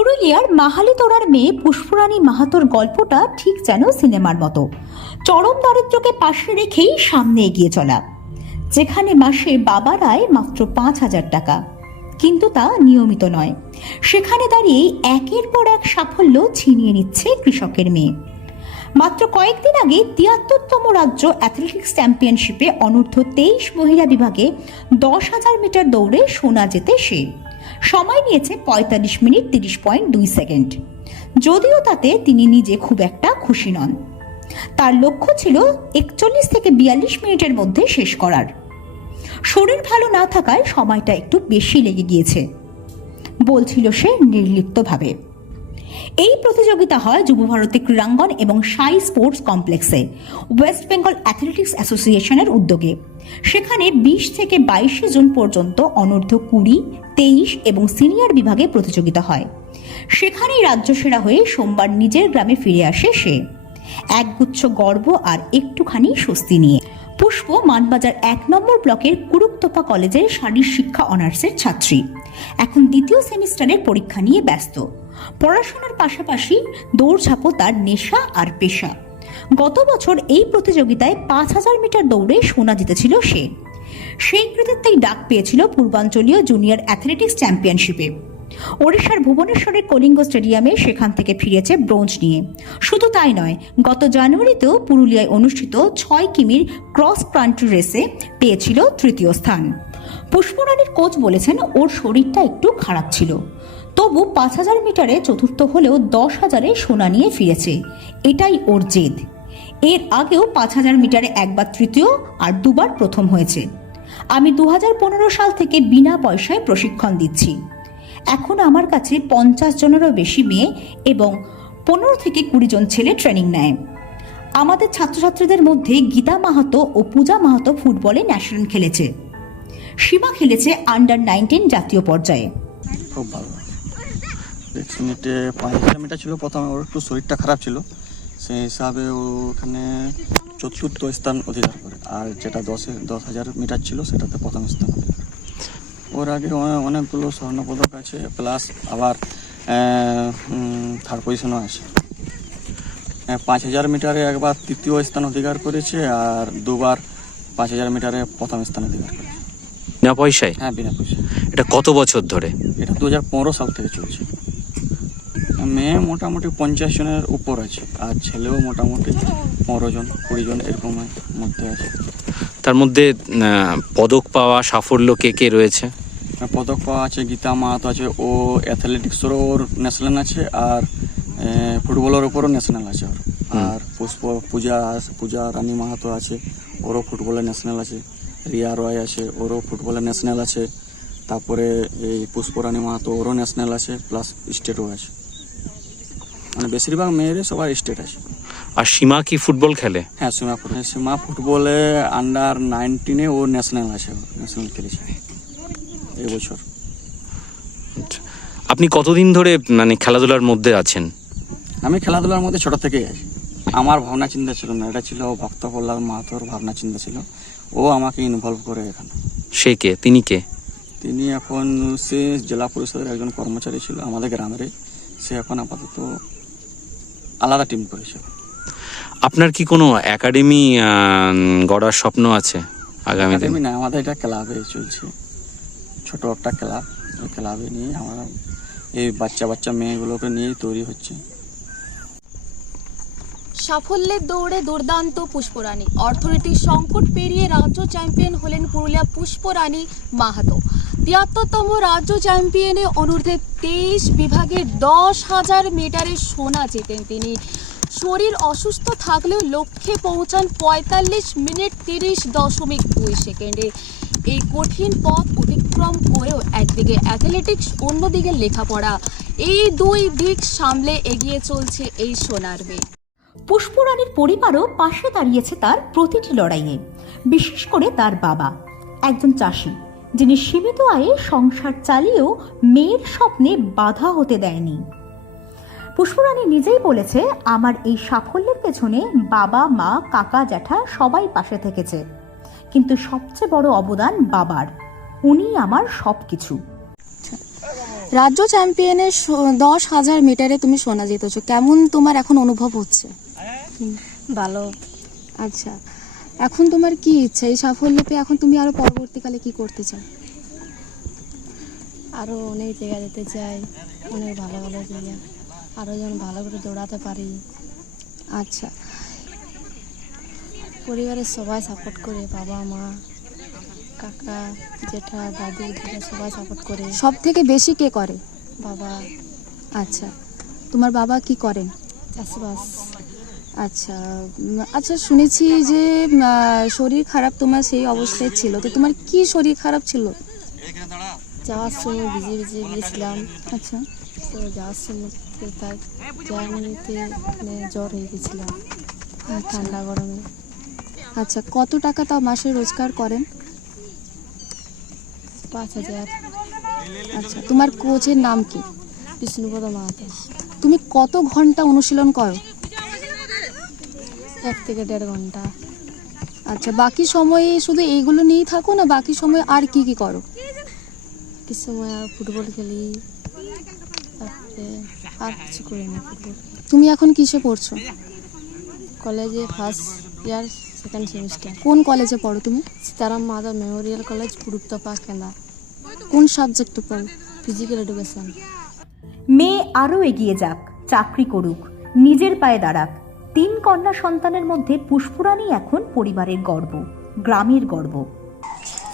পুরুলিয়ার মাহালিতোড়ার মেয়ে পুষ্পরানী মাহাতোর গল্পটা ঠিক যেন সিনেমার মতো। চরম দারিদ্র্যকে পাশে রেখেই সামনে এগিয়ে চলা, যেখানে মাসে বাবার আয় মাত্র 5,000 টাকা, কিন্তু তা নিয়মিত নয়। সেখানে দাঁড়িয়ে একের পর এক সাফল্য ছিনিয়ে নিচ্ছে কৃষকের মেয়ে। মাত্র কয়েকদিন আগে 73তম রাজ্য অ্যাথলেটিক্স চ্যাম্পিয়নশিপে অনূর্ধ্ব 23 মহিলা বিভাগে 10,000 মিটার দৌড়ে সোনা জেতে সে। সময় নিয়েছে 45 মিনিট 30.2 সেকেন্ড। যদিও তাতে তিনি নিজে খুব একটা খুশি নন। তার লক্ষ্য ছিল 41 থেকে 42 মিনিটের মধ্যে শেষ করার। শরীর ভালো না থাকায় সময়টা একটু বেশি লেগে গিয়েছে, বলছিল সে নির্লিপ্তভাবে। এই প্রতিযোগিতা হয় যুবভারতী ক্রীড়াঙ্গন এবং সাই স্পোর্টস কমপ্লেক্সে ওয়েস্ট বেঙ্গল অ্যাথলেটিক্স অ্যাসোসিয়েশনের উদ্যোগে। সেখানে 20 থেকে 22 জুন পর্যন্ত অনূর্ধ্ব 20, 23 এবং সিনিয়র বিভাগে প্রতিযোগিতা হয়। সেখানেই রাজ্য সেরা হয়ে সোমবার নিজের গ্রামে ফিরে আসে সে, একগুচ্ছ গর্ব আর একটুখানি স্বস্তি নিয়ে। পুষ্প মানবাজার 1 নম্বর ব্লকের কুরুকতোপা কলেজের শারীর শিক্ষা অনার্সের ছাত্রী। এখন দ্বিতীয় সেমিস্টারের পরীক্ষা নিয়ে ব্যস্ত। পড়াশোনার পাশাপাশি দৌড়ঝাঁপও তার নেশা আর পেশা। গত বছর এই প্রতিযোগিতায় 5,000 মিটার দৌড়ে সোনা জিতেছিল সে। সেই কৃতিত্বেই ডাক পেয়েছিল পূর্বাঞ্চলীয় জুনিয়র অ্যাথলেটিক্স চ্যাম্পিয়নশিপে। ওড়িশার ভুবনেশ্বরের কলিঙ্গ স্টেডিয়ামে সেখান থেকে ফিরেছে ব্রোঞ্জ নিয়ে। শুধু তাই নয়, গত জানুয়ারিতেও পুরুলিয়ায় অনুষ্ঠিত 6 কিমির ক্রস কান্ট্রি রেসে পেয়েছিল 3য় স্থান। পুষ্পরানীর কোচ বলেছেন ওর শরীরটা একটু খারাপ ছিল, তবু 5,000 মিটারে চতুর্থ হলেও 10,000-এ সোনা নিয়ে ফিরেছে। এটাই ওর জেদ। এর আগেও 5,000 মিটারে একবার তৃতীয় আর দুবার প্রথম হয়েছে। আমি 2015 সাল থেকে বিনা পয়সায় প্রশিক্ষণ দিচ্ছি। এখন আমার কাছে 50 জনেরও বেশি মেয়ে এবং 15 থেকে 20 জন ছেলে ট্রেনিং নেয়। আমাদের ছাত্রছাত্রীদের মধ্যে গীতা মাহাতো ও পূজা মাহাতো ফুটবলে ন্যাশনাল খেলেছে। সীমা খেলেছে আন্ডার-19 জাতীয় পর্যায়ে। খুব ভালো। 1 মিনিটে 5,000 মিটার ছিল প্রথমে, ওর একটু শরীরটা খারাপ ছিল, সেই হিসাবে ও ওখানে 4র্থ স্থান অধিকার করে। আর যেটা 10,000 মিটার ছিল সেটাতে প্রথম স্থান অধিকার। ওর আগে অনেকগুলো স্বর্ণপদক আছে, প্লাস আবার 3rd পজিশনও আছে। 5,000 মিটারে একবার 3য় স্থান অধিকার করেছে আর দুবার 5,000 মিটারে প্রথম স্থান অধিকার করেছে। বিনা পয়সায়? হ্যাঁ, বিনা পয়সায়। এটা কত বছর ধরে? এটা 2015 সাল থেকে চলছে। মেয়ে মোটামুটি 50 জনের উপর আছে, আর ছেলেও মোটামুটি 15 জন 20 জন এরকমের মধ্যে আছে। তার মধ্যে পদক পাওয়া সাফল্য কে কে রয়েছে? পদক পাওয়া আছে, গীতা মাহাতো আছে, ও অ্যাথলেটিক্সেরও ওর ন্যাশনাল আছে, আর ফুটবলের উপরও ন্যাশনাল আছে ওর। আর পূজা রানী মাহাতো আছে, ওরও ফুটবলের ন্যাশনাল আছে। রিয়া রয় আছে, ওরও ফুটবলের ন্যাশনাল আছে। তারপরে এই পুষ্পরানী মাহাতো, ওরও ন্যাশনাল আছে, প্লাস স্টেটও আছে। মানে বেশিরভাগ মেয়েদের সবার স্টেট আছে। আর সীমা কি ফুটবল খেলে? হ্যাঁ, সীমা ফুটবলে আন্ডার-19-এ ও ন্যাশনাল আছে, ন্যাশনাল খেলেছে এই বছর। আপনি কতদিন ধরে মানে খেলাধুলার মধ্যে আছেন? আমি খেলাধুলার মধ্যে ছোট থেকেই আছি। আমার ভাবনা চিন্তা ছিল না, এটা ছিল ভক্ত প্রহ্লাদ মাহাতোর ভাবনা চিন্তা ছিল। ও আমাকে ইনভলভ করে এখানে। সে কে? তিনি কে? তিনি এখন সে জেলা পরিষদের একজন কর্মচারী ছিল আমাদের গ্রামেরই। সে এখন আপাতত আলাদা টিম করেছে। আপনার কি কোনো একাডেমি গড়ার স্বপ্ন আছে আগামী দিনে? একাডেমি না, আমাদের এটা ক্লাবে চলছে, ছোট একটা ক্লাব। ওই ক্লাবে নিয়ে আমরা এই বাচ্চা মেয়েগুলোকে নিয়েই তৈরি হচ্ছে। সাফল্যের দৌড়ে দুর্দান্ত পুষ্পরানী। অর্থনৈতিক সংকট পেরিয়ে রাজ্য চ্যাম্পিয়ন হলেন পুরুলিয়া পুষ্পরানী মাহাতো। 73তম রাজ্য চ্যাম্পিয়নে অনূর্ধ্ব 23 বিভাগে 10,000 মিটারে সোনা জেতেন তিনি। শরীর অসুস্থ থাকলেও লক্ষ্যে পৌঁছান 45 মিনিট 30.2 সেকেন্ডে। এই কঠিন পথ অতিক্রম করেও একদিকে অ্যাথলেটিক্স, অন্যদিকে লেখাপড়া, এই দুই দিক সামলে এগিয়ে চলছে এই সোনার মেয়ে। পুষ্পরানীর পরিবারও পাশে দাঁড়িয়েছে তার প্রতিটি লড়াইয়ে। বিশেষ করে তার বাবা, একজন চাষি, যিনি সীমিত আয়ে সংসার চালিয়েও মেয়ের স্বপ্নে বাধা হতে দেয়নি। পুষ্পরানী নিজেই বলেছে, আমার এই সাফল্যের পেছনে বাবা, মা, কাকা, জ্যাঠা সবাই পাশে থেকেছে, কিন্তু সবচেয়ে বড় অবদান বাবার। উনি আমার সবকিছু। রাজ্য চ্যাম্পিয়নে 10,000 মিটারে তুমি সোনা জিতেছো, কেমন তোমার এখন অনুভব হচ্ছে? ভালো। আচ্ছা, এখন তোমার কি ইচ্ছা এই সাফল্য পেয়ে? এখন তুমি আরো পরবর্তীকালে কি করতে চাও? আরও অনেক জায়গা যেতে চাই, অনেক ভালো ভালো জায়গা, আরও যেন ভালো করে দৌড়াতে পারি। আচ্ছা, পরিবারের সবাই সাপোর্ট করে, বাবা মা কাকা জেঠা দাদু দিদা সবাই সাপোর্ট করে। সব থেকে বেশি কে করে? বাবা আচ্ছা, তোমার বাবা কি করেন? চাষবাস। আচ্ছা, আচ্ছা শুনেছি যে শরীর খারাপ, তোমার সেই অবস্থায় ছিল, তো তোমার কি শরীর খারাপ ছিল? যাওয়ার সময় ভিজে ভিজে গিয়েছিলাম, আচ্ছা, তো যাওয়ার সময় তার জার্নিতে জ্বর হয়ে গেছিলাম, ঠান্ডা গরমে। আচ্ছা, কত টাকা তাও মাসে রোজগার করেন? 5,000। আচ্ছা, তোমার কোচের নাম কি? বিষ্ণুপদ মাহাতো। তুমি কত ঘন্টা অনুশীলন করো? 1 থেকে 1.5 ঘন্টা। আচ্ছা, বাকি সময়ে শুধু এইগুলো নিয়েই থাকো না বাকি সময় আর কি কি করো? কিছু সময় আর ফুটবল খেলি, তারপরে আর কিছু করি না। ফুটবল তুমি এখন কিসে পড়ছো? কলেজে ফার্স্ট ইয়ার 2nd সেমিস্টার, কোন কলেজে পড়ো তুমি? সীতারাম মাধব মেমোরিয়াল কলেজ, পুরুত্তপা, কেনা। কোন সাবজেক্টে পড়ো? Physical education. মেয়ে আরও এগিয়ে যাক, চাকরি করুক, নিজের পায়ে দাঁড়াক। 3 কন্যা সন্তানের মধ্যে পুষ্পরানী এখন পরিবারের গর্ব, গ্রামের গর্ব।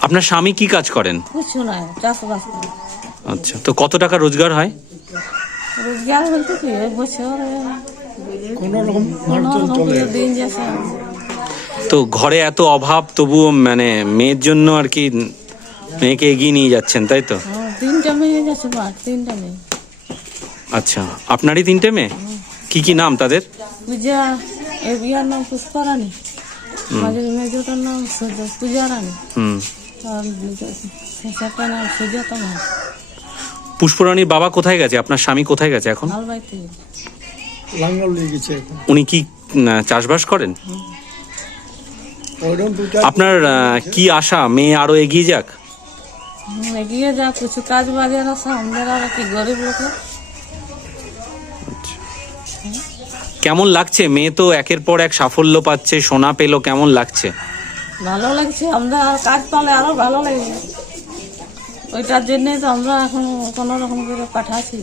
আপনার স্বামী কি কাজ করেন? কিছু নয়, চাষবাস করি। আচ্ছা, তো কত টাকা রোজগার হয়? রোজগার বলতে কি এক বছর কোনো রকম দিন যাচ্ছে। তো ঘরে এত অভাব, তবুও মানে মেয়ের জন্য আর কি মেয়েকে এগিয়ে নিয়ে যাচ্ছেন, তাই তো? 3টা মেয়ে যাচ্ছে, 3টা মেয়ে। আচ্ছা, আপনারই 3টে মেয়ে? কি কি নাম তাদের? পূজা, বিয়ার নাম পুষ্পা রানী, মেজোটার নাম পূজা রানী, হুম। আর শেষেরটার নাম সুজাতা মা। পুষ্পরানীর বাবা কোথায় গেছে? আপনার স্বামী কোথায় গেছে এখন? হালবাইতে লাঙ্গল নিয়ে গেছে এখন। উনি কি চাষবাস করেন? ওইরকম আপনার কি আশা মেয়ে আরো এগিয়ে যাক? এগিয়ে যা, কিছু কাজ বাজের আসা, আমাদের আর কি গরিব লোকের। কেমন লাগছে? মেয়ে তো একের পর এক সাফল্য পাচ্ছে, সোনা পেলো, কেমন লাগছে? ভালো লাগছে, আমরা আর কাজ পালে আরো ভালো লাগবে। ওইটার জন্যই তো আমরা এখন কোনো রকম করে পাঠাচ্ছি।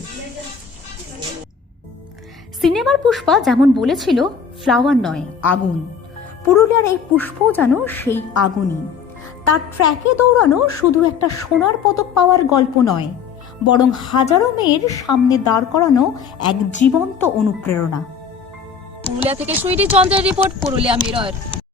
সিনেমার পুষ্পা যেমন বলেছিল, ফ্লাওয়ার নয় আগুন। পুরুলিয়ার এই পুষ্পও যেন সেই আগুনই। তার ট্র্যাকে দৌড়ানো শুধু একটা সোনার পদক পাওয়ার গল্প নয়, বরং হাজারো মেয়ের সামনে দাঁড় করানো এক জীবন্ত অনুপ্রেরণা। পুরুলিয়া থেকে সুইটি চন্দ্রের রিপোর্ট, পুরুলিয়া মিরর।